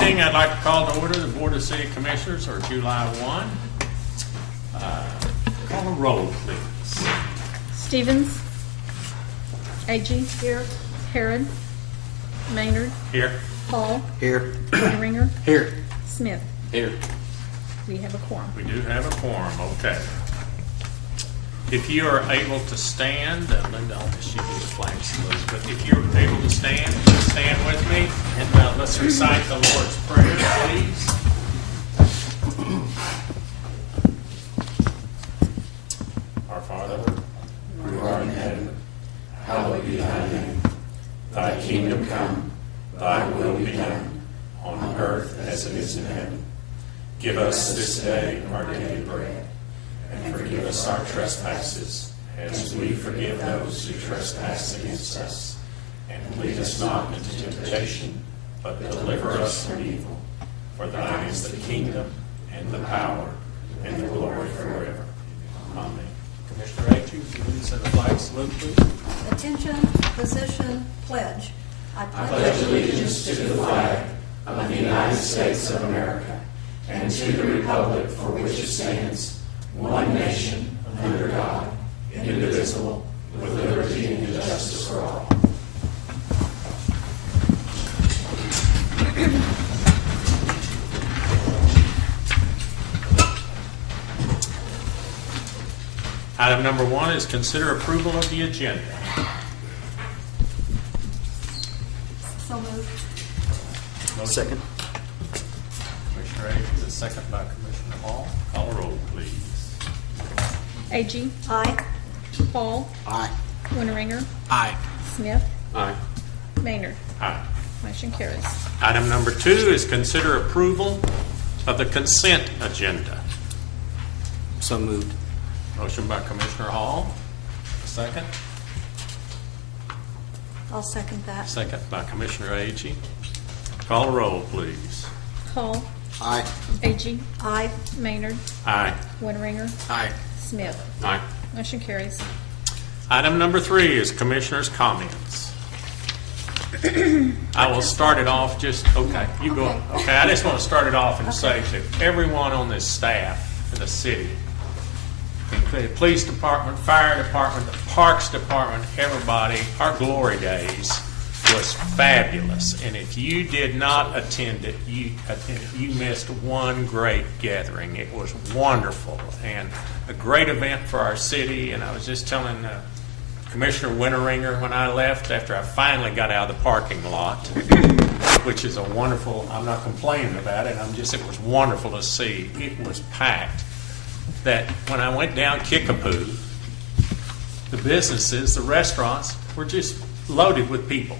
evening. I'd like to call to order the Board of City Commissioners for July 1. Call a roll, please. Stevens. Agee. Here. Harrod. Maynard. Here. Hall. Here. Ringer. Here. Smith. Here. We have a quorum. We do have a quorum, okay. If you are able to stand, Linda, I'll just give you the flag salute, but if you're able to stand with me, and let's recite the Lord's Prayer, please. Our Father, who art in heaven, hallowed be thy name. Thy kingdom come, thy will be done, on earth as it is in heaven. Give us this day our daily bread, and forgive us our trespasses, as we forgive those who trespass against us. And lead us not into temptation, but deliver us from evil. For thine is the kingdom, and the power, and the glory forever. Amen. Commissioner Agee, would you please say the flag salute, please? Attention, position, pledge. I pledge allegiance to the flag of the United States of America and to the republic for which it stands, one nation, under God, indivisible, with liberty and justice for all. Item number 1 is consider approval of the agenda. so moved. Second. Commissioner Agee, the second by Commissioner Hall. Call a roll, please. Agee. Aye. Hall. Aye. Winteringer. Aye. Smith. Aye. Maynard. Aye. Motion carries. Item number 2 is consider approval of the consent agenda. So moved. Motion by Commissioner Hall. Second. I'll second that. Second by Commissioner Agee. Call a roll, please. Hall. Aye. Agee. Aye. Maynard. Aye. Winteringer. Aye. Smith. Aye. Motion carries. Item number 3 is Commissioner's comments. I will start it off okay, you go. Okay, I just want to start it off and say to everyone on this staff in the city, the police department, fire department, the parks department, everybody, our glory days was fabulous. And if you did not attend it, you missed one great gathering. It was wonderful and a great event for our city. And I was just telling Commissioner Winteringer when I left after I finally got out of the parking lot, which is a wonderful, I'm not complaining about it, it was wonderful to see. It was packed. That when I went down Kickapoo, the businesses, the restaurants were just loaded with people.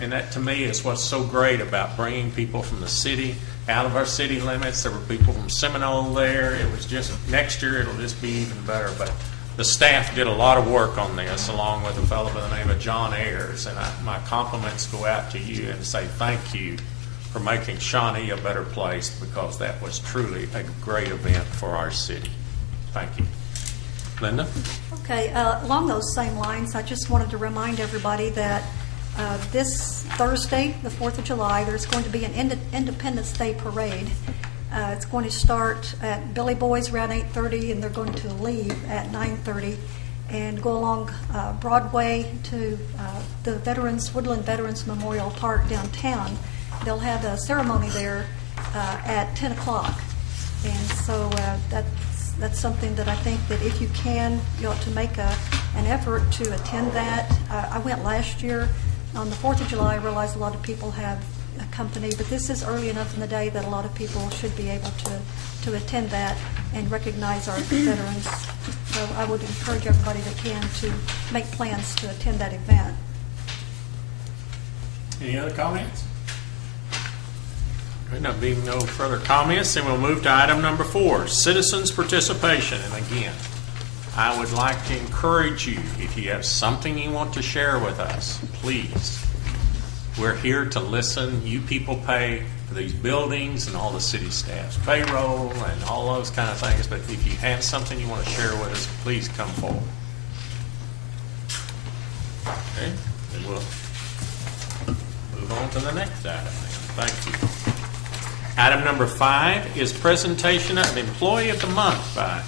And that to me is what's so great about bringing people from the city out of our city limits. There were people from Seminole there. It was just, next year it'll just be even better. But the staff did a lot of work on this, along with a fellow by the name of John Ayers. And my compliments go out to you and say thank you for making Shawnee a better place, because that was truly a great event for our city. Thank you. Linda? Okay, along those same lines, I just wanted to remind everybody that this Thursday, the 4th of July, there's going to be an Independence Day parade. It's going to start at Billy Boy's around 8:30, and they're going to leave at 9:30 and go along Broadway to the Woodland Veterans Memorial Park downtown. They'll have a ceremony there at 10 o'clock. And so that's something that I think that if you can, you ought to make an effort to attend that. I went last year on the 4th of July. I realized a lot of people have a company, but this is early enough in the day that a lot of people should be able to attend that and recognize our veterans. So I would encourage everybody that can to make plans to attend that event. Any other comments? There not being no further comments, then we'll move to item number 4, citizens' participation. And again, I would like to encourage you, if you have something you want to share with us, please. We're here to listen. You people pay for these buildings and all the city staff's payroll and all those kind of things. But if you have something you want to share with us, please come forward. Okay, and we'll move on to the next item. Thank you. Item number 5 is presentation of Employee of the Month by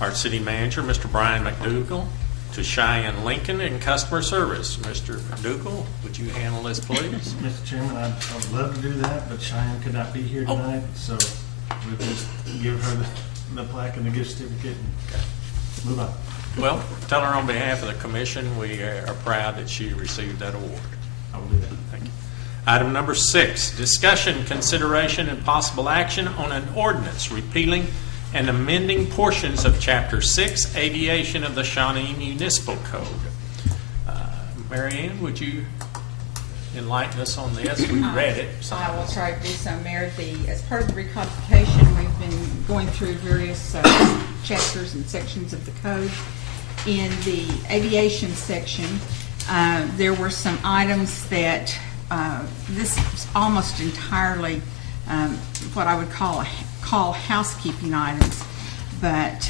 our city manager, Mr. Brian McDougall, to Cheyenne Lincoln in customer service. Mr. McDougall, would you handle this, please? Mr. Chairman, I'd love to do that, but Cheyenne could not be here tonight, so we'll just give her the plaque and the gift certificate and move on. Well, tell her on behalf of the commission, we are proud that she received that award. I will do that. Thank you. Item number 6, discussion, consideration, and possible action on an ordinance repealing and amending portions of Chapter 6, Aviation of the Shawnee Municipal Code. Mary Ann, would you enlighten us on this? We read it. so- I will try to do so, Mayor. As part of the recodification, we've been going through various chapters and sections of the code. In the aviation section, there were some items that, this is almost entirely what I would call housekeeping items. But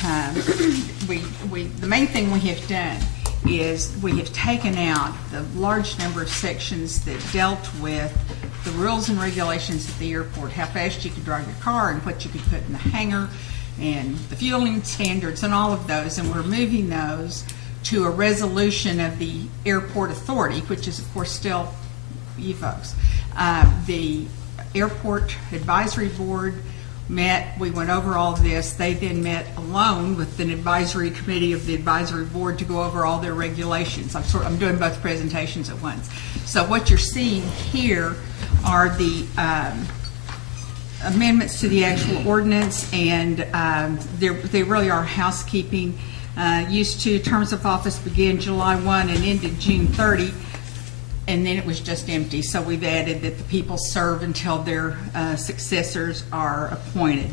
the main thing we have done is we have taken out the large number of sections that dealt with the rules and regulations at the airport, how fast you could drive your car and what you could put in the hangar, and the fueling standards and all of those, and we're moving those to a resolution of the airport authority, which is of course still you folks. The airport advisory board met, we went over all of this. They then met alone with an advisory committee of the advisory board to go over all their regulations. I'm doing both presentations at once. So what you're seeing here are the amendments to the actual ordinance, and they really are housekeeping. Used to terms of office began July 1 and ended June 30, and then it was just empty. So we've added that the people serve until their successors are appointed.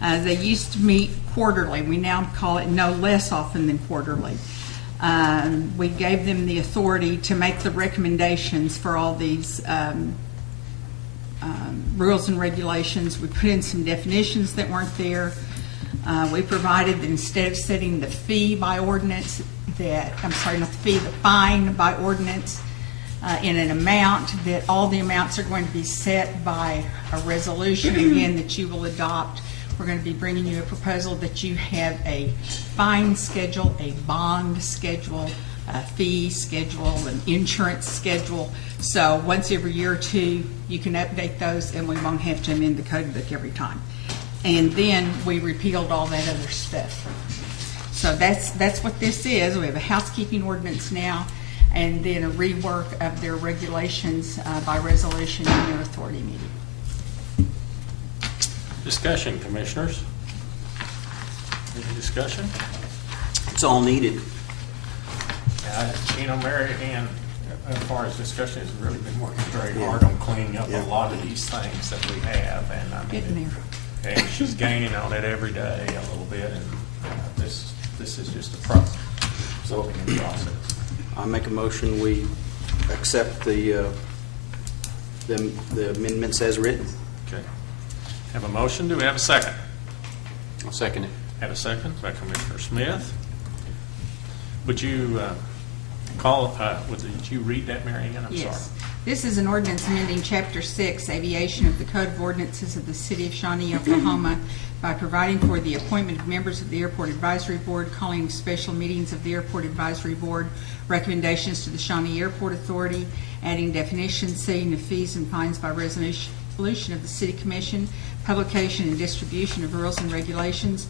They used to meet quarterly. We now call it no less often than quarterly. We gave them the authority to make the recommendations for all these rules and regulations. We put in some definitions that weren't there. We provided that instead of setting the fee by ordinance, the fine by ordinance in an amount, that all the amounts are going to be set by a resolution again that you will adopt. We're going to be bringing you a proposal that you have a fine schedule, a bond schedule, a fee schedule, an insurance schedule. So once every year or two, you can update those, and we won't have to amend the code book every time. And then we repealed all that other stuff. So that's what this is. We have a housekeeping ordinance now, and then a rework of their regulations by resolution in their authority meeting. Discussion, commissioners. Any discussion? It's all needed. Mary Ann, as far as discussion, has really been working very hard on cleaning up a lot of these things that we have, and I mean, Getting there. and she's gaining on it every day a little bit, and this is just a process. I make a motion, we accept the amendments as written. Okay. Have a motion. Do we have a second? I'll second it. Have a second by Commissioner Smith. Would you did you read that, Mary Ann? I'm Yes. sorry. This is an ordinance amending Chapter 6, Aviation of the Code of Ordinances of the City of Shawnee, Oklahoma, by providing for the appointment of members of the Airport Advisory Board, calling special meetings of the Airport Advisory Board, recommendations to the Shawnee Airport Authority, adding definitions, setting the fees and fines by resolution of the City Commission, publication and distribution of rules and regulations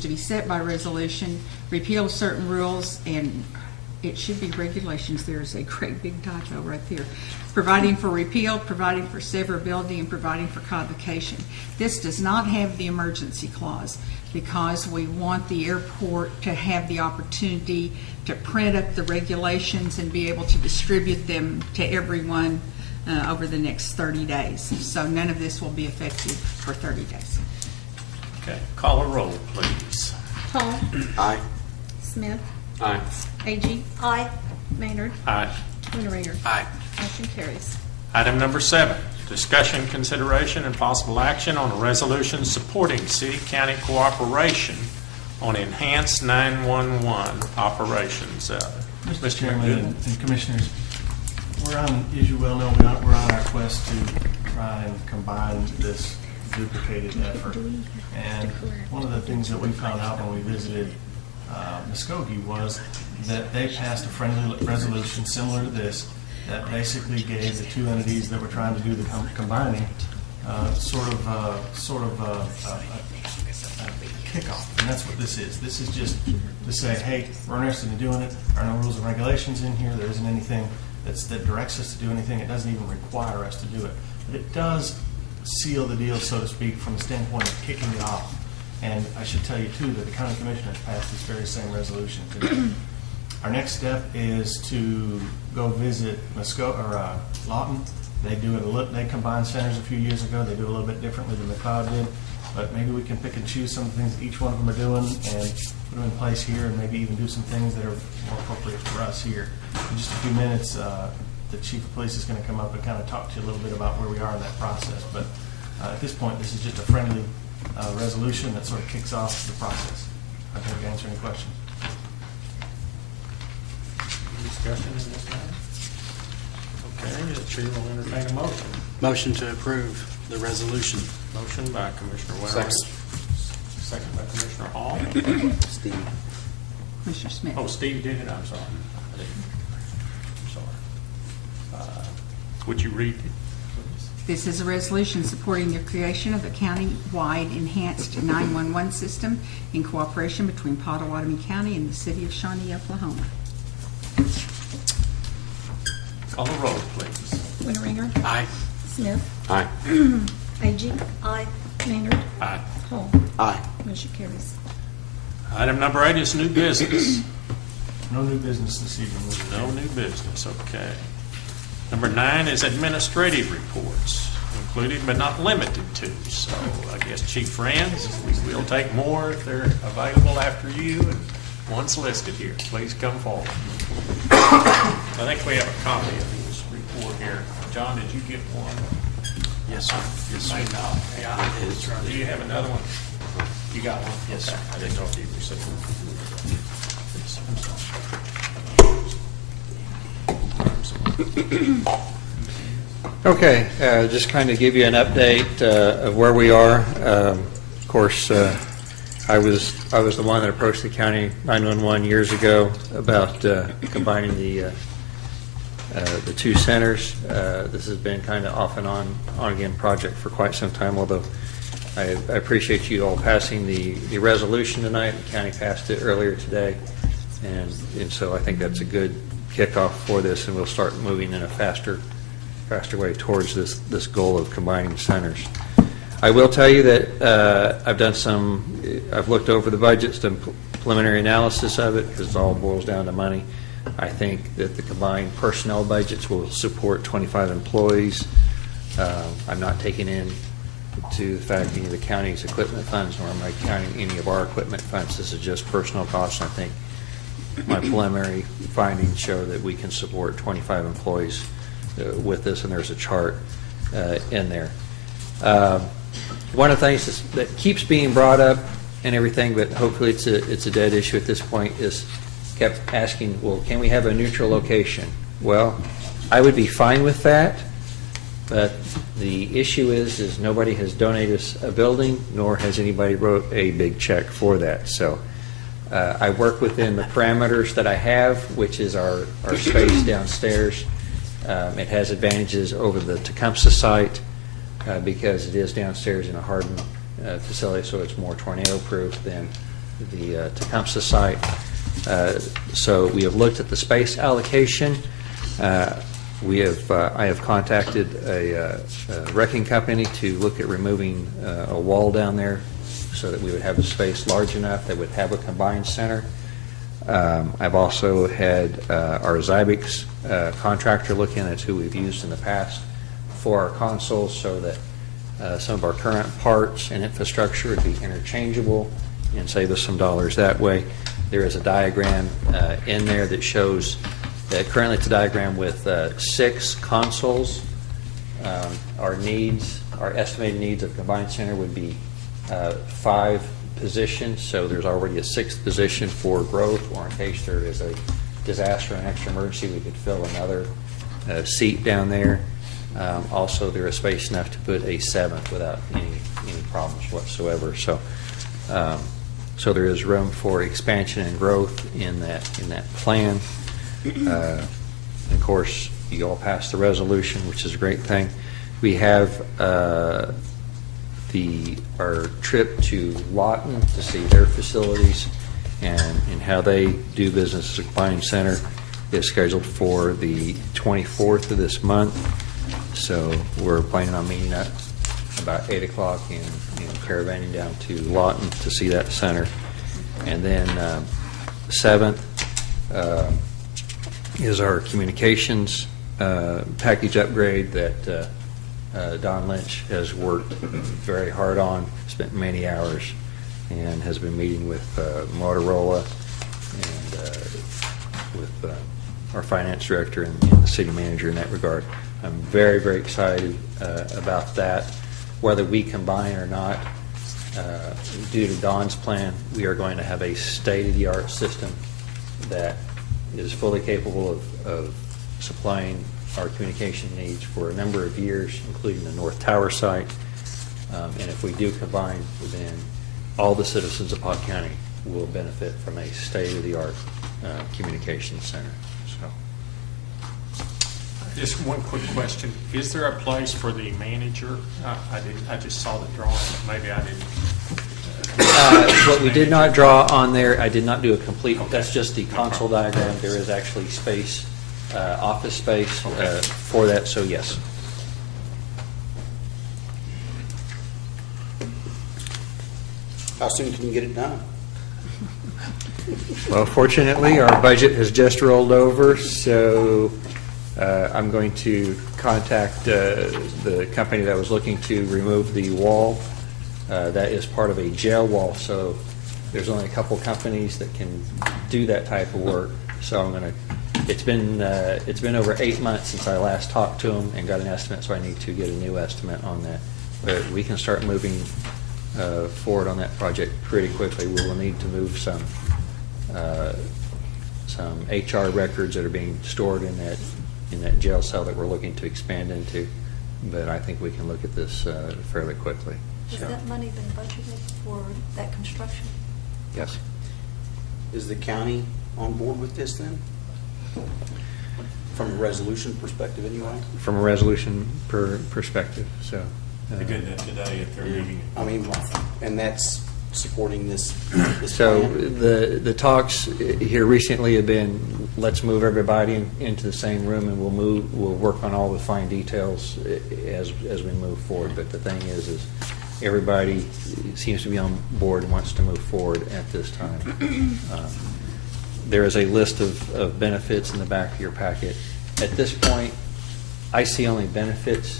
to be set by resolution, repeal of certain rules, and it should be regulations. There's a great big typo right there. Providing for repeal, providing for severability, and providing for convocation. This does not have the emergency clause because we want the airport to have the opportunity to print up the regulations and be able to distribute them to everyone over the next 30 days. So none of this will be effective for 30 days. Okay. Call a roll, please. Hall. Aye. Smith. Aye. Agee. Aye. Maynard. Aye. Winteringer. Aye. Motion carries. Item number 7, discussion, consideration, and possible action on a resolution supporting city-county cooperation on enhanced 911 operations. Mr. Chairman and Commissioners, we're on, as you well know, we're on our quest to try try and combine this duplicated effort. And one of the things that we found out when we visited Muskogee was that they passed a friendly resolution similar to this that basically gave the two entities that were trying to do the combining sort of a kickoff, and that's what this is. This is just to say, hey, we're interested in doing it. There are no rules and regulations in here. There isn't anything that directs us to do anything. It doesn't even require us to do it. But it does seal the deal, so to speak, from the standpoint of kicking it off. And I should tell you, too, that the county commissioners passed this very same resolution today. Our next step is to go visit Lawton. They combined centers a few years ago. They do a little bit differently than McLeod did. But maybe we can pick and choose some of the things that each one of them are doing and put them in place here, and maybe even do some things that are more appropriate for us here. In just a few minutes, the chief of police is going to come up and kind of talk to you a little bit about where we are in that process. But at this point, this is just a friendly resolution that sort of kicks off the process. I'm happy to answer any questions. Discussion in this matter? Okay, the chair will entertain a motion. Motion to approve the resolution. Motion by Commissioner Wells. Second by Commissioner Hall. Steve. Commissioner Smith. Oh, Steve did it, I'm sorry. I'm sorry. Would you read it, please? This is a resolution supporting the creation of a county-wide enhanced 911 system in cooperation between Pottawatomie County and the city of Shawnee, Oklahoma. Call the roll, please. Winteringer. Aye. Smith. Aye. Agee. Aye. Maynard. Aye. Hall. Aye. Motion carries. Item number 8 is new business. No new business this evening. Mr. No Chairman. new business, okay. Number 9 is administrative reports, included but not limited to. So I guess, Chief Friends, we will take more if they're available after you, and one's listed here. Please come forward. I think we have a copy of this report here. John, did you get one? Yes, sir. Yes, sir. May not. Yeah. Do you have another one? You got one? Yes, sir. Okay. I didn't know if you received one. I'm sorry. Okay, just kind of give you an update of where we are. Of course, I was the one that approached the county 911 years ago about combining the two centers. This has been kind of off and on again project for quite some time, although I appreciate you all passing the resolution tonight. The county passed it earlier today, and so I think that's a good kickoff for this, and we'll start moving in a faster way towards this goal of combining centers. I will tell you that I've looked over the budgets, done preliminary analysis of it, because it all boils down to money. I think that the combined personnel budgets will support 25 employees. I'm not taking into the fact any of the county's equipment funds, nor am I counting any of our equipment funds. This is just personnel costs. I think my preliminary findings show that we can support 25 employees with this, and there's a chart in there. One of the things that keeps being brought up and everything, but hopefully it's a dead issue at this point, is kept asking, well, can we have a neutral location? Well, I would be fine with that, but the issue is nobody has donated us a building, nor has anybody wrote a big check for that. So I work within the parameters that I have, which is our space downstairs. It has advantages over the Tecumseh site because it is downstairs in a hardened facility, so it's more tornado-proof than the Tecumseh site. So we have looked at the space allocation. I have contacted a wrecking company to look at removing a wall down there so that we would have a space large enough that would have a combined center. I've also had our Zybex contractor look in. That's who we've used in the past for our consoles, so that some of our current parts and infrastructure would be interchangeable and save us some dollars that way. There is a diagram in there that shows that currently it's a diagram with 6 consoles. Our estimated needs of combined center would be 5 positions, so there's already a 6th position for growth, or in case there is a disaster or an extra emergency, we could fill another seat down there. Also, there is space enough to put a seventh without any problems whatsoever. So there is room for expansion and growth in that plan. Of course, you all passed the resolution, which is a great thing. We have our trip to Lawton to see their facilities and how they do business as a combined center is scheduled for the 24th of this month. So we're planning on meeting up about 8 o'clock and caravanning down to Lawton to see that center. And then 7th is our communications package upgrade that Don Lynch has worked very hard on, spent many hours, and has been meeting with Motorola and with our finance director and the city manager in that regard. I'm very, very excited about that. Whether we combine or not, due to Don's plan, we are going to have a state-of-the-art system that is fully capable of supplying our communication needs for a number of years, including the North Tower site. And if we do combine, then all the citizens of Polk County will benefit from a state-of-the-art communications center. So, Just one quick question. Is there a place for the manager? I just saw the drawing, but maybe I didn't. what we did not draw on there, I did not do a complete, that's just the console diagram. There is actually space, office space for that, so yes. How soon can you get it done? Well, fortunately, our budget has just rolled over, so I'm going to contact the company that was looking to remove the wall. That is part of a jail wall, so there's only a couple companies that can do that type of work. So I'm going to. It's been over 8 months since I last talked to them and got an estimate, so I need to get a new estimate on that. But we can start moving forward on that project pretty quickly. We will need to move some HR records that are being stored in that jail cell that we're looking to expand into. But I think we can look at this fairly quickly. Has So, that money been budgeted for that construction? yes. Is the county on board with this then? From a resolution perspective anyway? From a resolution perspective, so. They did that today at their meeting. I mean, and that's supporting this So plan? the talks here recently have been, let's move everybody into the same room and we'll work on all the fine details as we move forward. But the thing is everybody seems to be on board and wants to move forward at this time. There is a list of benefits in the back of your packet. At this point, I see only benefits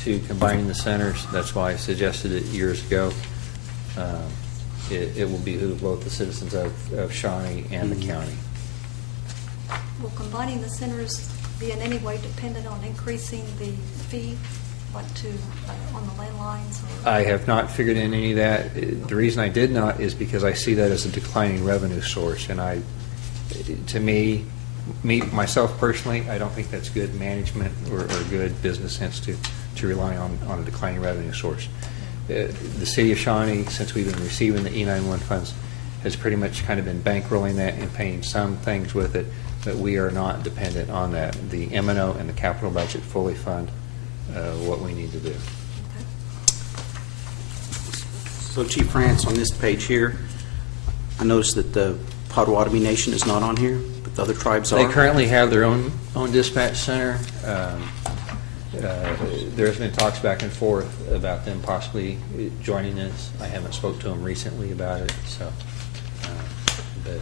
to combining the centers. That's why I suggested it years ago. It will behoove both the citizens of Shawnee and the county. Will combining the centers be in any way dependent on increasing the fee, like on the landlines? Or? I have not figured in any of that. The reason I did not is because I see that as a declining revenue source, and myself personally, I don't think that's good management or good business sense to rely on a declining revenue source. The city of Shawnee, since we've been receiving the E91 funds, has pretty much kind of been bankrolling that and paying some things with it, but we are not dependent on that. The M&O and the capital budget fully fund what we need to do. So Chief France, on this page here, I noticed that the Potawatomi Nation is not on here, but the other tribes are. They currently have their own dispatch center. There's been talks back and forth about them possibly joining us. I haven't spoke to them recently about it, so. But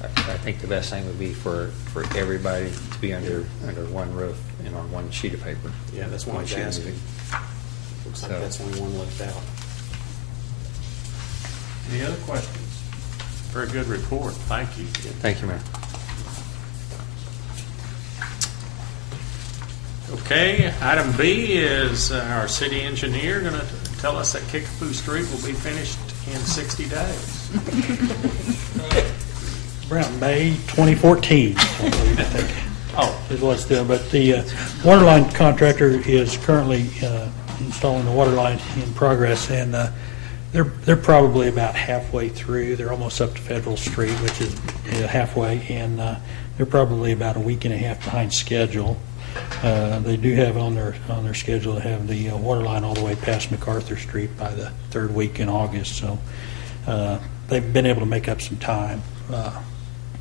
I think the best thing would be for everybody to be under one roof and on one sheet of paper. Yeah, that's what I was One sheet of asking. music. Looks like So- that's only one left out. Any other questions? Very good report. Thank you. Thank you, Mayor. Okay, item B is our city engineer going to tell us that Kickapoo Street will be finished in 60 days. Around May 2014. I think. Oh, is what it's doing. But the water line contractor is currently installing the water line in progress, and they're probably about halfway through. They're almost up to Federal Street, which is halfway, and they're probably about a week and a half behind schedule. They do have on their schedule to have the water line all the way past MacArthur Street by the third week in August. So they've been able to make up some time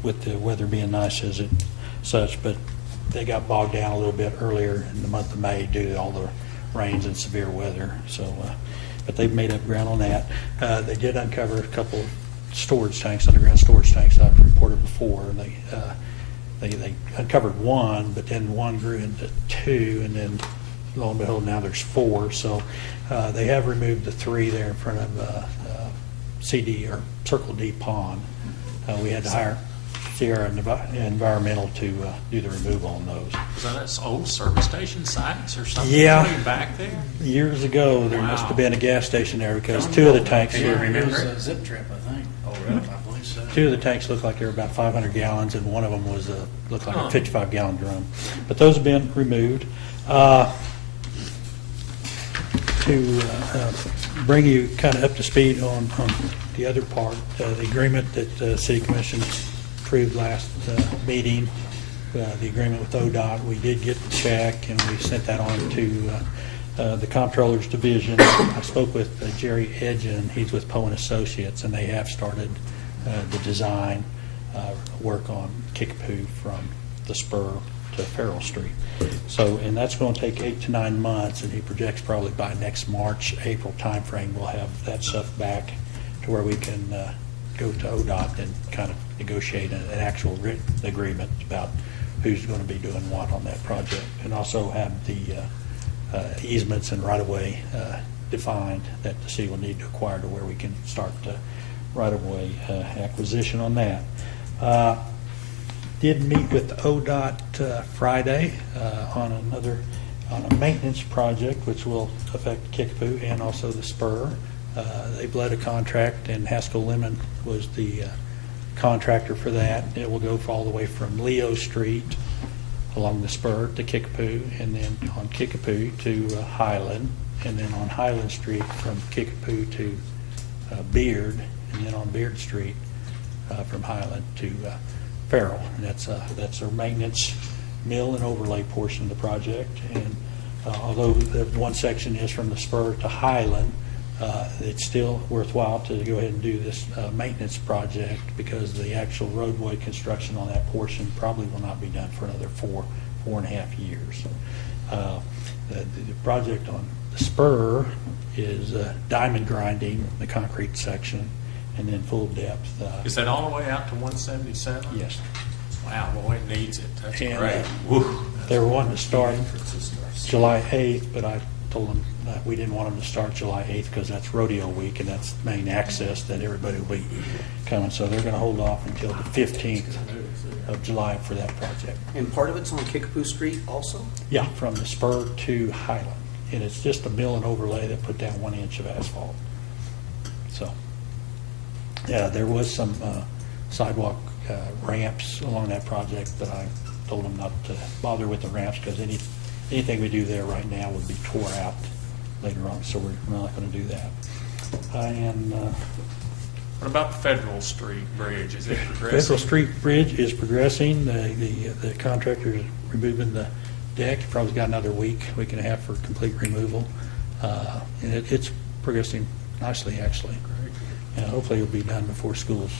with the weather being nice as it such, but they got bogged down a little bit earlier in the month of May due to all the rains and severe weather. So, but they've made up ground on that. They did uncover a couple of storage tanks, underground storage tanks I've reported before, and they uncovered one, but then one grew into two, and then lo and behold, now there's four. So they have removed the three there in front of CD or Circle D Pond. We had to hire Sierra Environmental to do the removal on those. is that old service station sites or something? Yeah. Way back there? Years ago, there must have been a gas station there because two of the tanks Can you were, remember It it? was a zip trip, I think. Oh, really? I believe so. two of the tanks looked like they were about 500 gallons, and one of them was looked like Huh. a 55-gallon drum. But those have been removed. To bring you kind of up to speed on the other part, the agreement that the City Commission approved last meeting, the agreement with ODOT, we did get the check, and we sent that on to the Comptroller's Division. I spoke with Jerry Edgen, he's with Poe and Associates, and they have started the design work on Kickapoo from the spur to Farrell Street. So, and that's going to take 8 to 9 months, and he projects probably by next March, April timeframe, we'll have that stuff back to where we can go to ODOT and kind of negotiate an actual written agreement about who's going to be doing what on that project, and also have the easements and right-of-way defined that the city will need to acquire to where we can start the right-of-way acquisition on that. Did meet with ODOT Friday on a maintenance project which will affect Kickapoo and also the spur. They've led a contract, and Haskell Lemon was the contractor for that. It will go all the way from Leo Street along the spur to Kickapoo, and then on Kickapoo to Highland, and then on Highland Street from Kickapoo to Beard, and then on Beard Street from Highland to Farrell. And that's our maintenance mill and overlay portion of the project. And although the one section is from the spur to Highland, it's still worthwhile to go ahead and do this maintenance project, because the actual roadway construction on that portion probably will not be done for another 4.5 years. The project on the spur is diamond grinding the concrete section, and then full depth. Is that all the way out to 177? Yes. Wow, boy, it needs it. That's And, great. Woo. They were wanting to start July 8th, but I told them that we didn't want them to start July 8th because that's rodeo week, and that's main access that everybody will be coming. So they're going to hold off until the 15th of July for that project. And part of it's on Kickapoo Street also? Yeah, from the spur to Highland. And it's just a mill and overlay that put down 1 inch of asphalt. So, yeah, there was some sidewalk ramps along that project, but I told them not to bother with the ramps because anything we do there right now would be tore out later on, so we're not going to do that. What about the Federal Street Bridge? Is it progressing? Federal Street Bridge is progressing. The contractor is removing the deck. Probably got another week and a half for complete removal. And it's progressing nicely, actually. And hopefully it'll be done before schools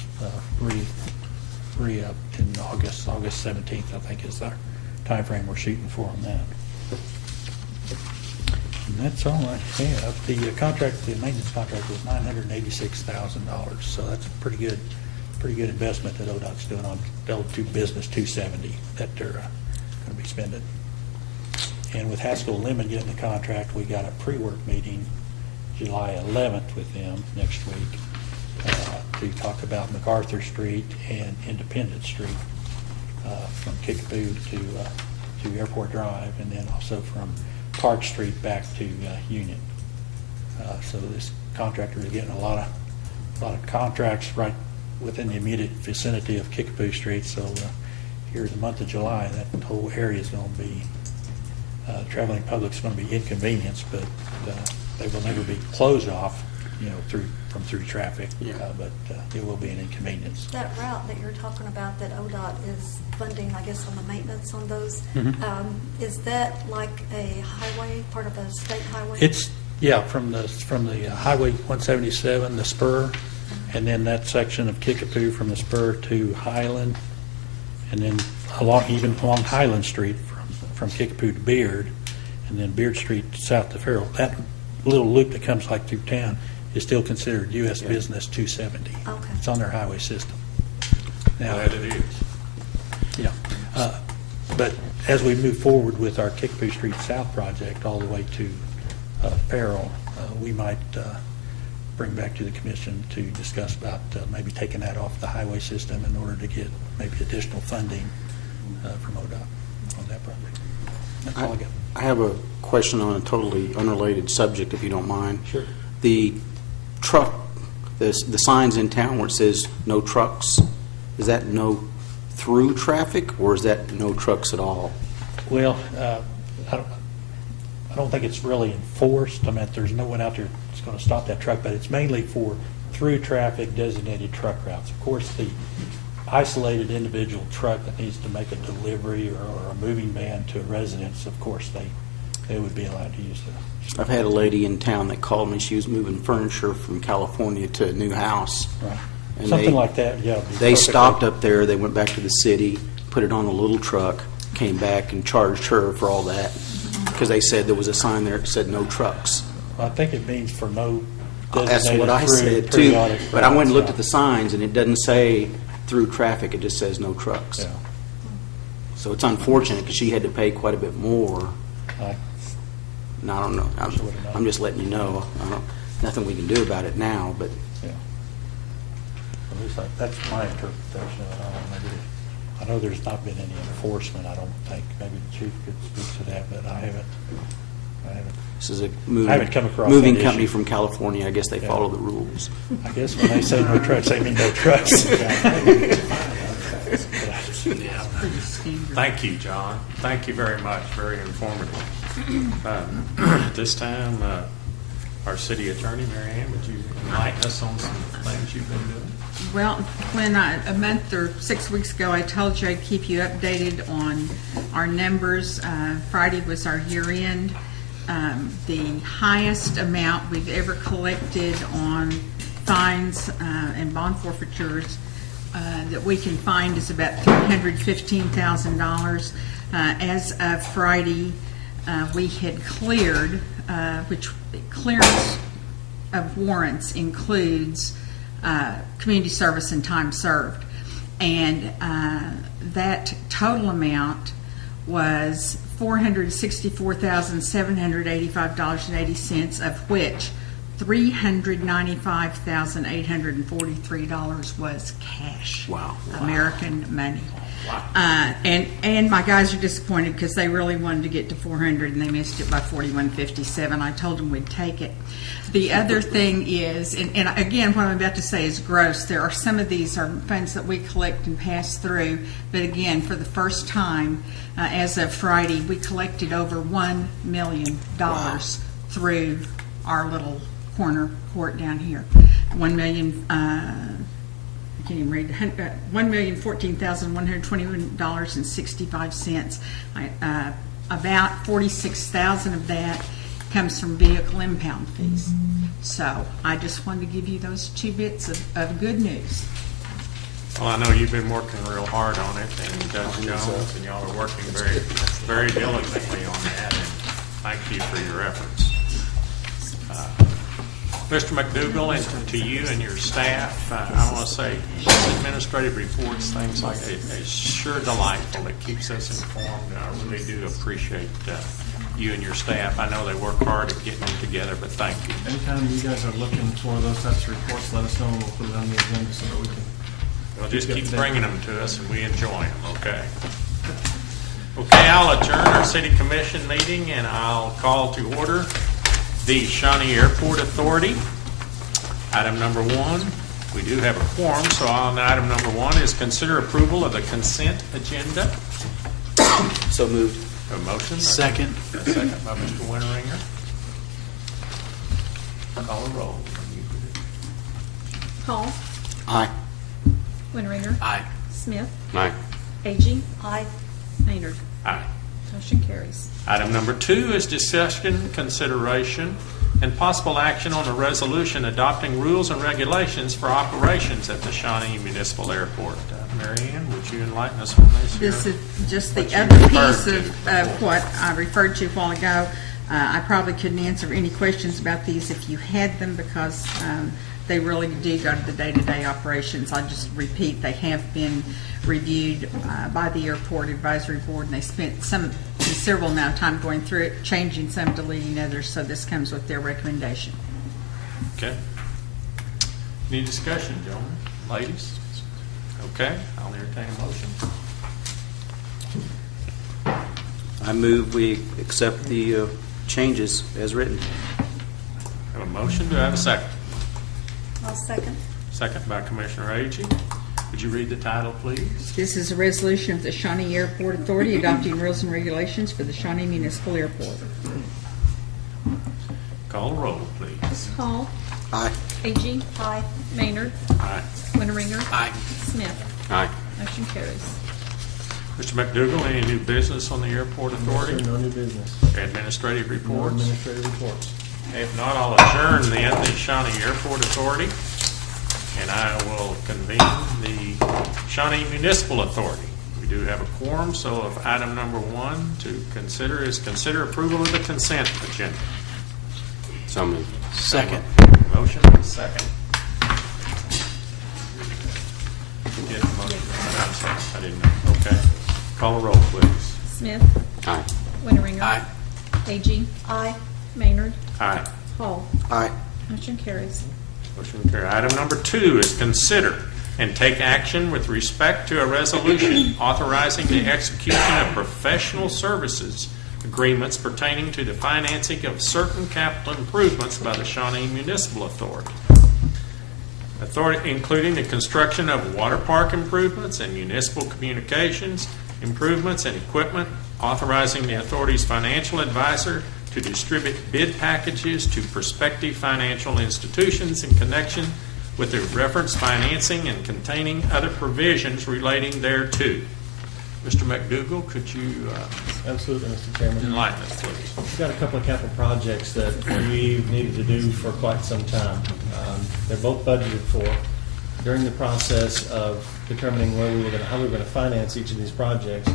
re-up in August 17th, I think is our timeframe we're shooting for on that. And that's all I have. The maintenance contract was $986,000, so that's a pretty good investment that ODOT's doing on L2 Business 270 that they're going to be spending. And with Haskell Lemon getting the contract, we got a pre-work meeting July 11th with them next week to talk about MacArthur Street and Independence Street from Kickapoo to Airport Drive, and then also from Park Street back to Union. So this contractor is getting a lot of contracts right within the immediate vicinity of Kickapoo Street. So here in the month of July, that whole area is going to be, traveling public's going to be inconvenienced, but they will never be closed off, through traffic. Yeah. But it will be an inconvenience. That route that you're talking about that ODOT is funding, I guess, on the maintenance on those, is that like a highway, part of a state highway? It's, from the Highway 177, the spur, and then that section of Kickapoo from the spur to Highland, and then even along Highland Street from Kickapoo to Beard, and then Beard Street south to Farrell. That little loop that comes like through town is still considered U.S. Business 270. Okay. It's on their highway system. Now, Glad it is. yeah. But as we move forward with our Kickapoo Street South project all the way to Farrell, we might bring back to the commission to discuss about maybe taking that off the highway system in order to get maybe additional funding from ODOT on that project. That's all I got. I have a question on a totally unrelated subject, if you don't mind. Sure. The truck, the signs in town where it says no trucks, is that no through traffic, or is that no trucks at all? Well, I don't think it's really enforced. I mean, there's no one out there that's going to stop that truck, but it's mainly for through traffic designated truck routes. Of course, the isolated individual truck that needs to make a delivery or a moving van to a residence, of course, they would be allowed to use that. I've had a lady in town that called me. She was moving furniture from California to a new house. Right. And Something like that, yeah. would be They perfectly- stopped up there, they went back to the city, put it on a little truck, came back and charged her for all that, because they said there was a sign there that said no trucks. I think it means for no That's designated what I through said too, periodic but I went and looked routes. at the signs, and it doesn't say through traffic, it just says no trucks. Yeah. So it's unfortunate, because she had to pay quite a bit more, I- and I don't know. Sure would've known. I'm just letting you know. Nothing we can do about it now, but Yeah. At least that's my interpretation of it. I know there's not been any enforcement, I don't think. Maybe the chief could speak to that, but I haven't. this is a I haven't come across moving that company issue. from California. I guess they Yeah. follow the rules. I guess when they say no trucks, they mean no trucks. Thank you, John. Thank you very much. Very informative. At this time, our city attorney, Mary Ann, would you enlighten us on some things you've been doing? Well, when a month or 6 weeks ago, I told you I'd keep you updated on our numbers. Friday was our year end. The highest amount we've ever collected on fines and bond forfeitures that we can find is about $315,000. As of Friday, we had cleared, which clearance of warrants includes community service and time served. And that total amount was $464,785.80, of which $395,843 was cash. Wow. American money. And my guys are disappointed because they really wanted to get to 400 and they missed it by 41.57. I told them we'd take it. The other thing is, and again, what I'm about to say is gross. There are some of these are funds that we collect and pass through, but again, for the first time, as of Friday, we collected over $1 million through our little corner court down here. $1 million. I can't even read. $1,014,121.65. About 46,000 of that comes from vehicle impound fees. So I just wanted to give you those two bits of good news. Well, I know you've been working real hard on it, and Judge Jones, and y'all are working very, very diligently on that, and thank you for your efforts. Mr. McDougall, and to you and your staff, I want to say administrative reports, things like that, it's sure delightful. It keeps us informed. I really do appreciate you and your staff. I know they work hard at getting them together, but thank you. Anytime you guys are looking for those types of reports, let us know and we'll put it on the agenda so that we can. Well, just keep bringing them to us, and we enjoy them, okay? Okay, I'll adjourn our city commission meeting, and I'll call to order the Shawnee Airport Authority. Item number 1, We do have a quorum, so on item number 1 is consider approval of the consent agenda. So moved. A motion? Second. A second by Mr. Winteringer. Call a roll. Hall, Aye. Winteringer, Aye. Smith, Aye. Agee, Aye. Maynard. Aye. Motion carries. Item number 2 is discussion, consideration, and possible action on a resolution adopting rules and regulations for operations at the Shawnee Municipal Airport. Mary Ann, would you enlighten us on this here? This is just What the you other referred piece to of what I referred to a while ago. I probably couldn't answer any questions about these if you had them, because they really do go to the day-to-day operations. I just repeat, they have been reviewed by the Airport Advisory Board, and they spent some considerable amount of time going through it, changing some, deleting others, so this comes with their recommendation. Okay. Any discussion, gentlemen, ladies? Okay, I'll entertain a motion. I move we accept the changes as written. Have a motion, do I have a second? I'll second. Second by Commissioner Agee. Would you read the title, please? This is a resolution of the Shawnee Airport Authority adopting rules and regulations for the Shawnee Municipal Airport. Call a roll, please. Hall, Aye. Agee, Aye. Maynard, Aye. Winteringer, Aye. Smith. Aye. Motion carries. Mr. McDougall, any new business on the Airport Authority? No new business. Administrative No reports? administrative reports. If not, I'll adjourn then the Shawnee Airport Authority, and I will convene the Shawnee Municipal Authority. We do have a quorum, so if item number 1 to consider is consider approval of the consent agenda. So moved. Second. Motion and second. Get the motion. I'm sorry, I didn't know. Okay. Call a roll, please. Smith, Aye. Winteringer. Aye. Agee, Aye. Maynard, Aye. Hall. Aye. Motion carries. Motion carried. Item number 2 is consider and take action with respect to a resolution authorizing the execution of professional services agreements pertaining to the financing of certain capital improvements by the Shawnee Municipal Authority. Authority including the construction of water park improvements and municipal communications improvements and equipment, authorizing the authority's financial advisor to distribute bid packages to prospective financial institutions in connection with the reference financing and containing other provisions relating thereto. Mr. McDougall, could you Absolutely, Mr. Chairman. enlighten us, please? We've got a couple of capital projects that we've needed to do for quite some time. They're both budgeted for. During the process of determining how we were going to finance each of these projects,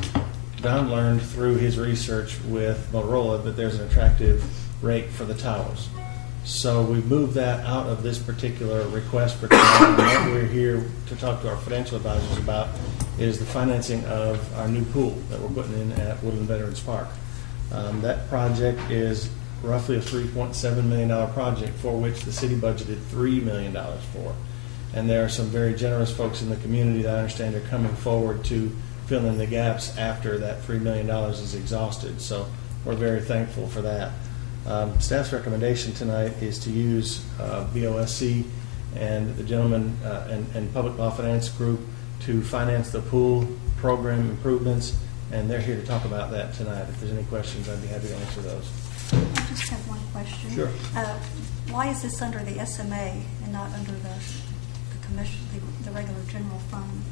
Don learned through his research with Motorola that there's an attractive rate for the towers. So we moved that out of this particular request for tonight. And what we're here to talk to our financial advisors about is the financing of our new pool that we're putting in at Woodland Veterans Park. That project is roughly a $3.7 million project for which the city budgeted $3 million for. And there are some very generous folks in the community that I understand are coming forward to fill in the gaps after that $3 million is exhausted. So we're very thankful for that. Staff's recommendation tonight is to use VOSC and the gentleman and Public Law Finance Group to finance the pool program improvements, and they're here to talk about that tonight. If there's any questions, I'd be happy to answer those. I just have one question. Sure. Why is this under the SMA and not under the commission, the regular general fund,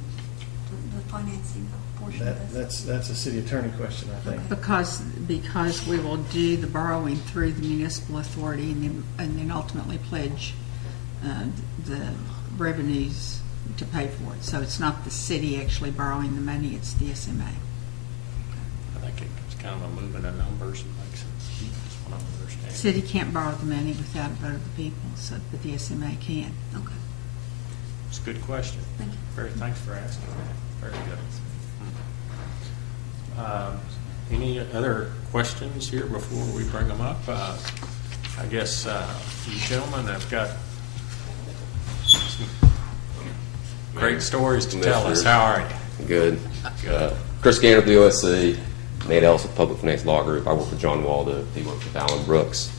the financing portion of this? That's a city attorney question, I think. Because we will do the borrowing through the municipal authority and then ultimately pledge the revenues to pay for it. So it's not the city actually borrowing the money, it's the SMA. I think it's kind of a moving of numbers and makes sense. That's what I'm understanding. City can't borrow the money without a vote of the people, but the SMA can. Okay. It's a good question. Thank you. Thanks for asking that. Very good. Any other questions here before we bring them up? I guess you gentlemen have got some great stories to tell us. How are you? Good. Good. Chris Gaynor with the OSC, Nate Ellis with Public Finance Law Group. I work with John Waldo. He works with Alan Brooks.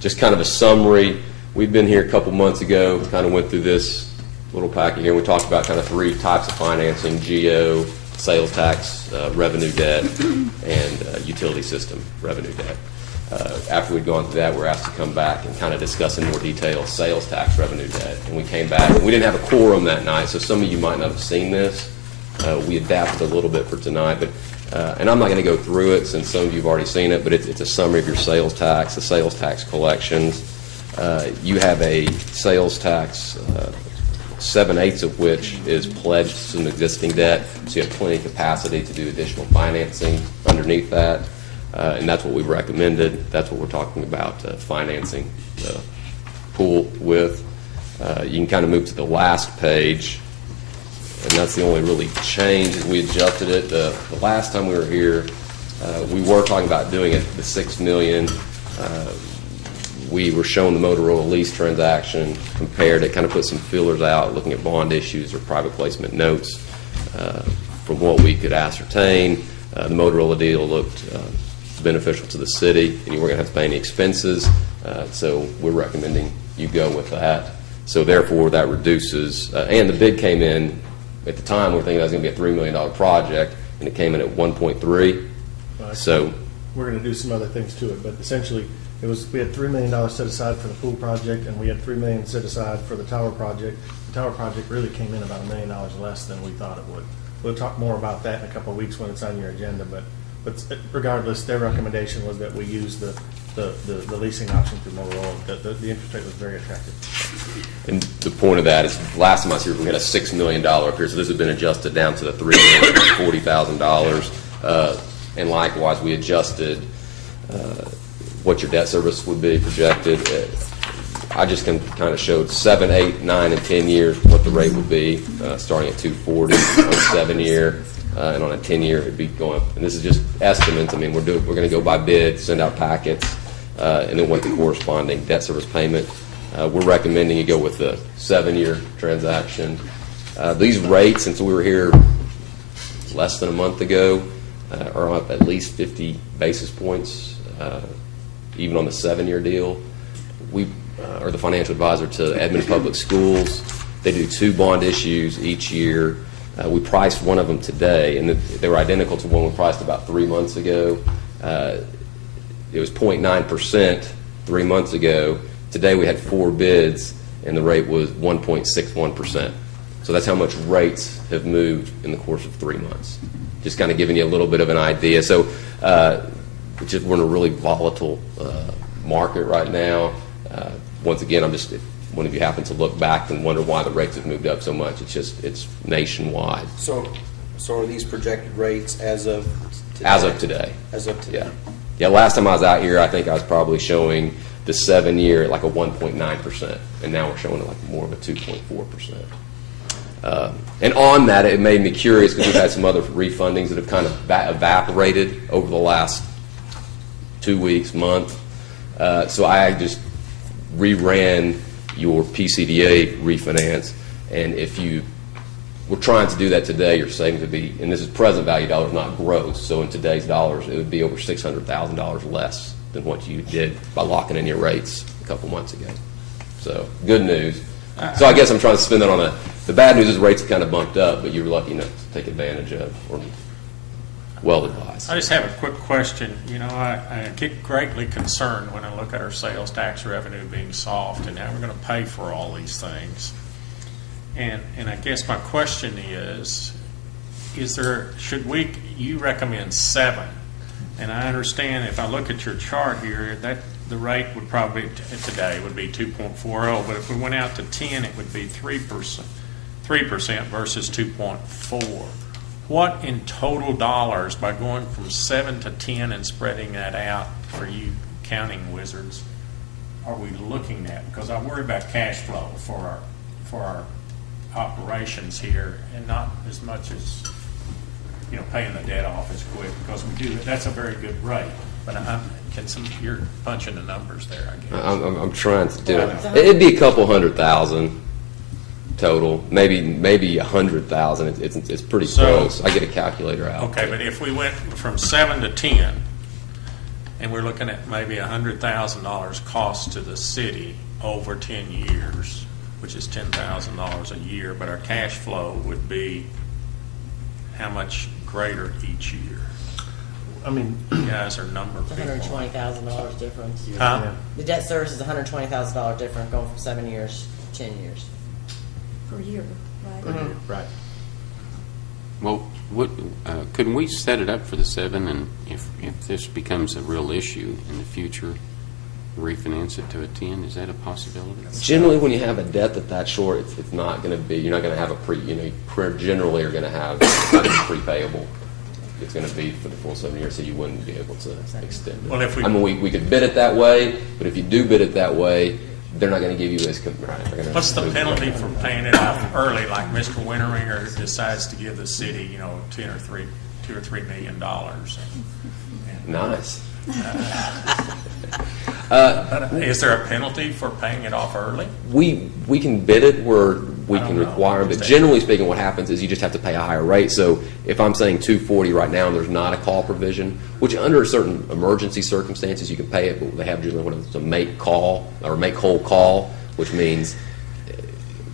Just kind of a summary. we've been here a couple months ago, kind of went through this little packet here. We talked about kind of 3 types of financing: GO, sales tax, revenue debt, and utility system revenue debt. After we'd gone through that, we were asked to come back and kind of discuss in more detail sales tax revenue debt. And we came back. We didn't have a quorum that night, so some of you might not have seen this. We adapted a little bit for tonight, but and I'm not going to go through it since some of you have already seen it, but it's a summary of your sales tax, the sales tax collections. You have a sales tax, 7/8 of which is pledged to some existing debt, so you have plenty of capacity to do additional financing underneath that. And that's what we've recommended. That's what we're talking about financing the pool with. You can kind of move to the last page, and that's the only really change as we adjusted it. The last time we were here, we were talking about doing it, the $6 million. We were showing the Motorola lease transaction, compared it, kind of put some feelers out, looking at bond issues or private placement notes. From what we could ascertain, the Motorola deal looked beneficial to the city, and you weren't going to have to pay any expenses. So we're recommending you go with that. So therefore, that reduces, and the bid came in, at the time, we were thinking that was going to be a $3 million project, and it came in at 1.3. So we're going to do some other things to it, but essentially, we had $3 million set aside for the pool project, and we had $3 million set aside for the tower project. The tower project really came in about $1 million less than we thought it would. We'll talk more about that in a couple of weeks when it's on your agenda, but regardless, their recommendation was that we use the leasing option through Motorola. The interest rate was very attractive. And the point of that is, last time I was here, we had a $6 million up here, so this has been adjusted down to the $340,000. And likewise, we adjusted what your debt service would be projected. I just kind of showed 7, 8, 9, and 10 years what the rate would be, starting at $240 on a 7-year. And on a 10-year, it'd be going up. And this is just estimates. I mean, we're going to go by bid, send out packets, and then what the corresponding debt service payment. We're recommending you go with the 7-year transaction. These rates, since we were here less than a month ago, are up at least 50 basis points, even on the 7-year deal. We are the financial advisor to Edmond Public Schools. They do 2 bond issues each year. We priced one of them today, and they were identical to one we priced about 3 months ago. It was 0.9% 3 months ago. Today we had 4 bids, and the rate was 1.61%. So that's how much rates have moved in the course of 3 months. Just kind of giving you a little bit of an idea. So we're in a really volatile market right now. Once again, if one of you happen to look back and wonder why the rates have moved up so much, it's nationwide. So are these projected rates as of today? As of today. As of today. Yeah. Last time I was out here, I think I was probably showing the 7-year at like a 1.9%, and now we're showing it like more of a 2.4%. And on that, it made me curious because we've had some other refundings that have kind of evaporated over the last 2 weeks, month. So I just reran your PCDA refinance, and if you were trying to do that today, your savings would be, and this is present value dollars, not gross, so in today's dollars, it would be over $600,000 less than what you did by locking in your rates a couple months ago. So, good news. So I guess I'm trying to spin that on the bad news is rates have kind of bumped up, but you were lucky enough to take advantage of, or well advised. I just have a quick question. You know, I get greatly concerned when I look at our sales tax revenue being soft and how we're going to pay for all these things. And I guess my question is you recommend 7? And I understand if I look at your chart here, that the rate would probably today would be 2.40, but if we went out to 10, it would be 3% versus 2.4. What in total dollars, by going from 7 to 10 and spreading that out for you counting wizards, are we looking at? Because I worry about cash flow for our operations here, and not as much as paying the debt off as quick, because we do. That's a very good rate. But you're punching the numbers there, I guess. I'm trying to do it. It'd be a couple $100,000 total, maybe 100,000. It's pretty close. I get a calculator out. Okay, but if we went from 7 to 10, and we're looking at maybe $100,000 cost to the city over 10 years, which is $10,000 a year, but our cash flow would be how much greater each year? I mean, You guys are number It's people. $120,000 difference. Huh? The debt service is $120,000 different, going from 7 years to 10 years. Per year, right? right. Well, couldn't we set it up for the 7, and if this becomes a real issue in the future, refinance it to a 10? Is that a possibility? Generally, when you have a debt that short, it's not going to be, you're not going to have you generally are going to have, it's not going to be prepayable. It's going to be for the full 7 years, so you wouldn't be able to extend it. Well, if we- I mean, we could bid it that way, but if you do bid it that way, they're not going to give you as, What's the penalty for paying it off early, like Mr. Winteringer decides to give the city, $2 or $3 million? Nice. Is there a penalty for paying it off early? We can bid it where we I don't can know. require them, but generally speaking, what happens is you just have to pay a higher rate. So if I'm saying 240 right now, and there's not a call provision, which under certain emergency circumstances you can pay it, but they have generally what is a make call or make whole call, which means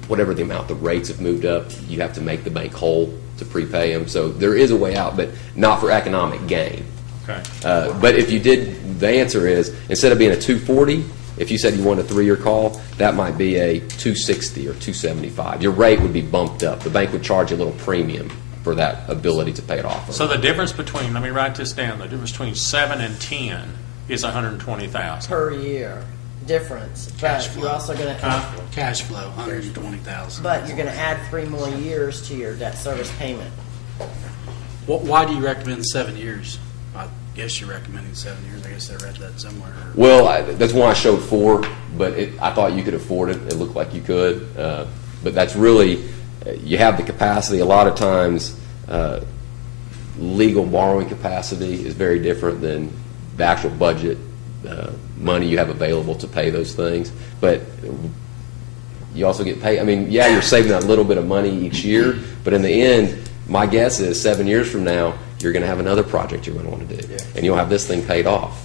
whatever the amount the rates have moved up, you have to make the bank whole to prepay them. So there is a way out, but not for economic gain. Okay. But if you did, the answer is, instead of being a 240, if you said you want a 3-year call, that might be a 260 or 275. Your rate would be bumped up. The bank would charge you a little premium for that ability to pay it off. So the difference between, let me write this down, the difference between 7 and 10 is 120,000. Per year difference. Cash But flow. you're also going to, Cash flow, 120,000. but you're going to add 3 more years to your debt service payment. Why do you recommend 7 years? I guess you're recommending 7 years. I guess I read that somewhere. Well, that's why I showed 4, but I thought you could afford it. It looked like you could. But that's really, you have the capacity. A lot of times, legal borrowing capacity is very different than the actual budget money you have available to pay those things. But you also get paid. I mean, yeah, you're saving that little bit of money each year, but in the end, my guess is 7 years from now, you're going to have another project you're going to want to do, and you'll have this thing paid off.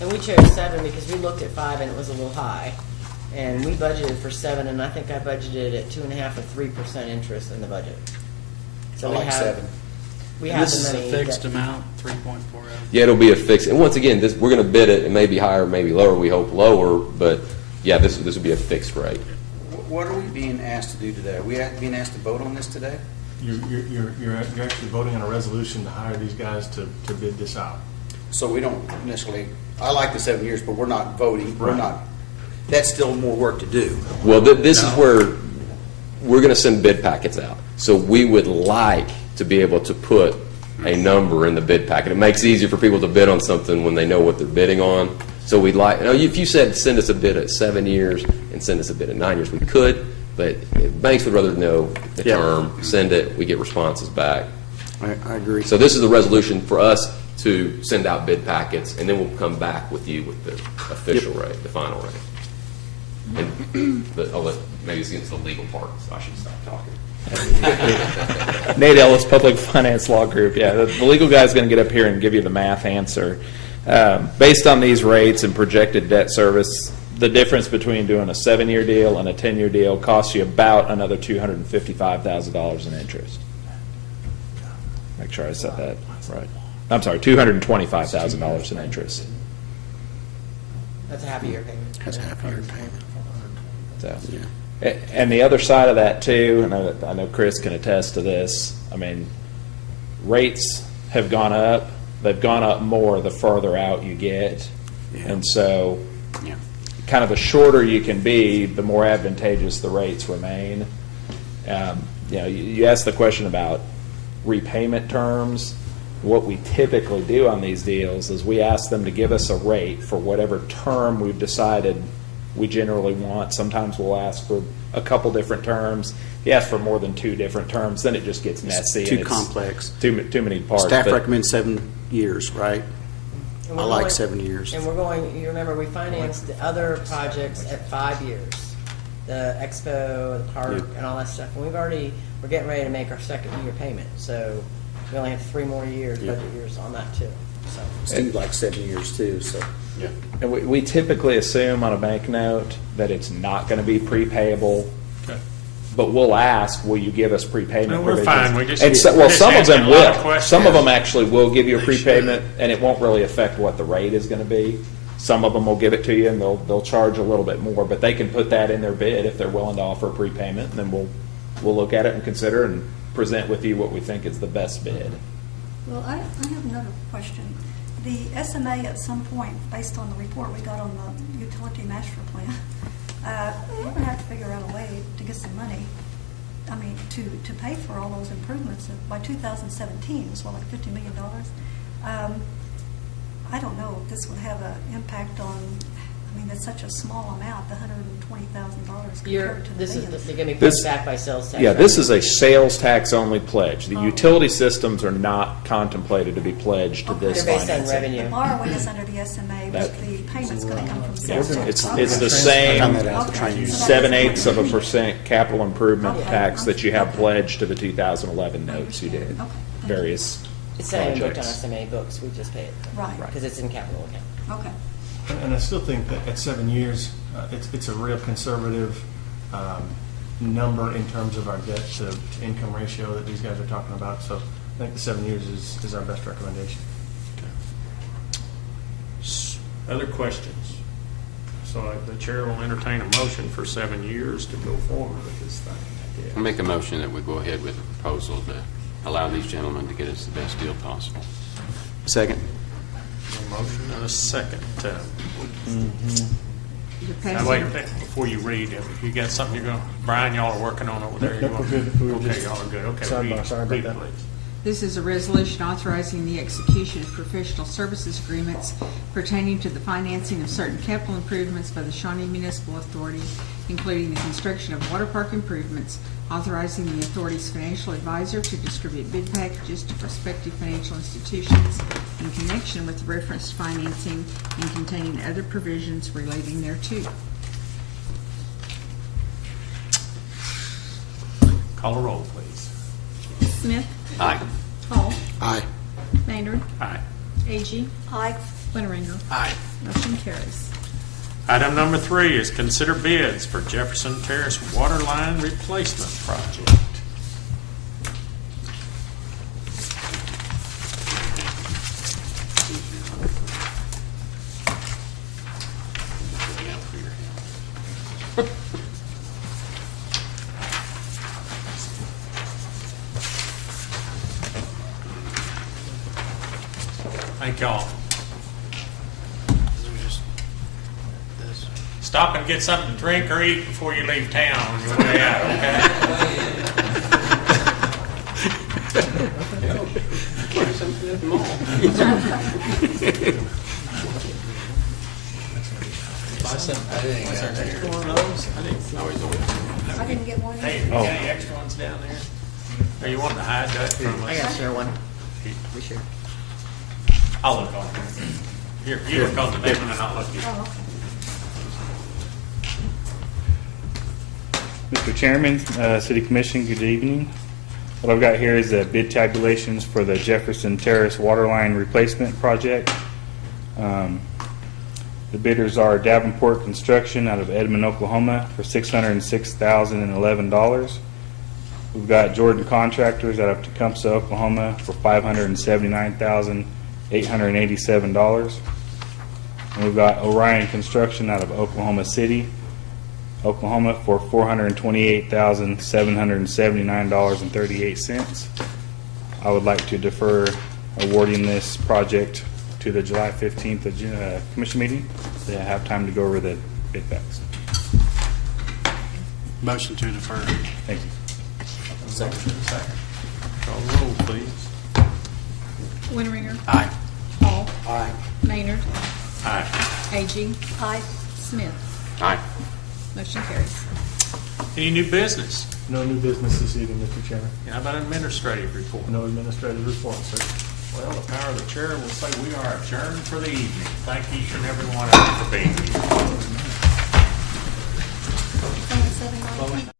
And we chose 7 because we looked at 5 and it was a little high. And we budgeted for 7, and I think I budgeted at 2.5 or 3% interest in the budget. So I we like have 7. We And have this the is money. a fixed that- amount, 3.40. Yeah, it'll be a fix. And once again, we're going to bid it. It may be higher, maybe lower. We hope lower, but yeah, this will be a fixed rate. What are we being asked to do today? Are we being asked to vote on this today? You're actually voting on a resolution to hire these guys to bid this out. So we don't necessarily, I like the 7 years, but we're not voting. We're Right. not, that's still more work to do. Well, this is where we're going to send bid packets out. So we would like to be able to put a number in the bid packet. It makes it easier for people to bid on something when they know what they're bidding on. So we'd like, if you said send us a bid at 7 years and send us a bid at 9 years, we could, but banks would rather know the Yeah. term, send it, we get responses back. I agree. So this is the resolution for us to send out bid packets, and then we'll come back with you with the official rate, the final rate. And maybe it's against the legal part, so I should stop talking. Nate Ellis, Public Finance Law Group. Yeah, the legal guy's going to get up here and give you the math answer. Based on these rates and projected debt service, the difference between doing a 7-year deal and a 10-year deal costs you about another $255,000 in interest. Make sure I said that right. I'm sorry, $225,000 in interest. That's a half a year payment. That's half a year payment. So, Yeah. and the other side of that too, and I know Chris can attest to this. I mean, rates have gone up. They've gone up more the further out you get, and so Yeah. kind of the shorter you can be, the more advantageous the rates remain. You asked the question about repayment terms. What we typically do on these deals is we ask them to give us a rate for whatever term we've decided we generally want. Sometimes we'll ask for a couple different terms. If you ask for more than 2 different terms, then it just gets messy. Too and it's complex. Too many parts. Staff but- recommends 7 years, right? And I we're like going- 7 years. And we're going, you remember, we financed the other projects at 5 years. The expo, the park, Yeah. and all that stuff. And we're getting ready to make our 2nd year payment. So we only have 3 more years, Yeah. budget years on that too. Seems like 7 years too, so. Yeah. And we typically assume on a banknote that it's not going to be prepayable, Okay. but we'll ask, will you give us prepayment No, we're provisions? fine. We just- And we're just some of them asking a lot of will. questions. Some of them actually will give you a They prepayment, should. and it won't really affect what the rate is going to be. Some of them will give it to you, and they'll charge a little bit more, but they can put that in their bid if they're willing to offer a prepayment, and then we'll look at it and consider and present with you what we think is the best bid. Well, I have another question. The SMA at some point, based on the report we got on the utility master plan, we're going to have to figure out a way to get some money, I mean, to pay for all those improvements by 2017, it's like $50 million. I don't know if this would have an impact on, I mean, it's such a small amount, the $120,000 compared to the This is, millions. they're going to be This- pushed back by sales tax. Yeah, this revenue. is a sales tax only pledge. The Oh. utility systems are not contemplated to be pledged to Okay. this They're based on financing. revenue. The borrowing is under the SMA, but That- the payment's going to come from sales tax. It's Okay. the I same found that out, the training. 7/8% capital improvement Okay. tax that you have pledged to the 2011 notes you did. Okay. Various It's not even booked on projects. SMA books, we just pay it. Right. Because it's in capital account. Okay. And I still think that at 7 years, it's a real conservative number in terms of our debt to income ratio that these guys are talking about. So I think the 7 years is our best recommendation. Other questions? So the chair will entertain a motion for 7 years to go forward with this thing, I guess. I'll make a motion that we go ahead with the proposal to allow these gentlemen to get us the best deal possible. Second. A motion and a second. You're Now, passing- wait, before you read, you got something you're going, Brian, y'all are working on over there? You Nope, want- we're good. We were Okay, just y'all are good, okay. sidebar. read- Sorry about read, that. please. This is a resolution authorizing the execution of professional services agreements pertaining to the financing of certain capital improvements by the Shawnee Municipal Authority, including the construction of water park improvements, authorizing the authority's financial advisor to distribute bid packages to prospective financial institutions in connection with referenced financing and containing other provisions relating thereto. Call a roll, please. Smith. Aye. Hall. Aye. Maynard. Aye. Agee. Aye. Winteringer. Aye. Motion carries. Item number 3 is consider bids for Jefferson Terrace Water Line Replacement Project. Thank y'all. Stop and get something to drink or eat before you leave town on your way out, okay? I didn't get one. Hey, you got any extra ones down there? Or you want to hide that from us? I gotta share one. We share. I'll look on it. Here, you look on the next one and I'll look at Oh, okay. Mr. Chairman, City Commission, good evening. What I've got here is the bid tabulations for the Jefferson Terrace Waterline Replacement Project. The bidders are Davenport Construction out of Edmond, Oklahoma for $606,011. We've got Jordan Contractors out of Tecumseh, Oklahoma for $579,887. And we've got Orion Construction out of Oklahoma City, Oklahoma for $428,779.38. I would like to defer awarding this project to the July 15th commission meeting. They have time to go over the bid facts. Motion to defer. Thank you. Second. Call the roll, please. Winteringer. Aye. Hall. Aye. Maynard. Aye. Agee. Aye. Smith. Aye. Motion carries. Any new business? No new business this evening, Mr. Chairman. How about administrative report? No administrative report, sir. Well, the power of the chair will say we are adjourned for the evening. Thank each and every one of you for being here. Only 7:19.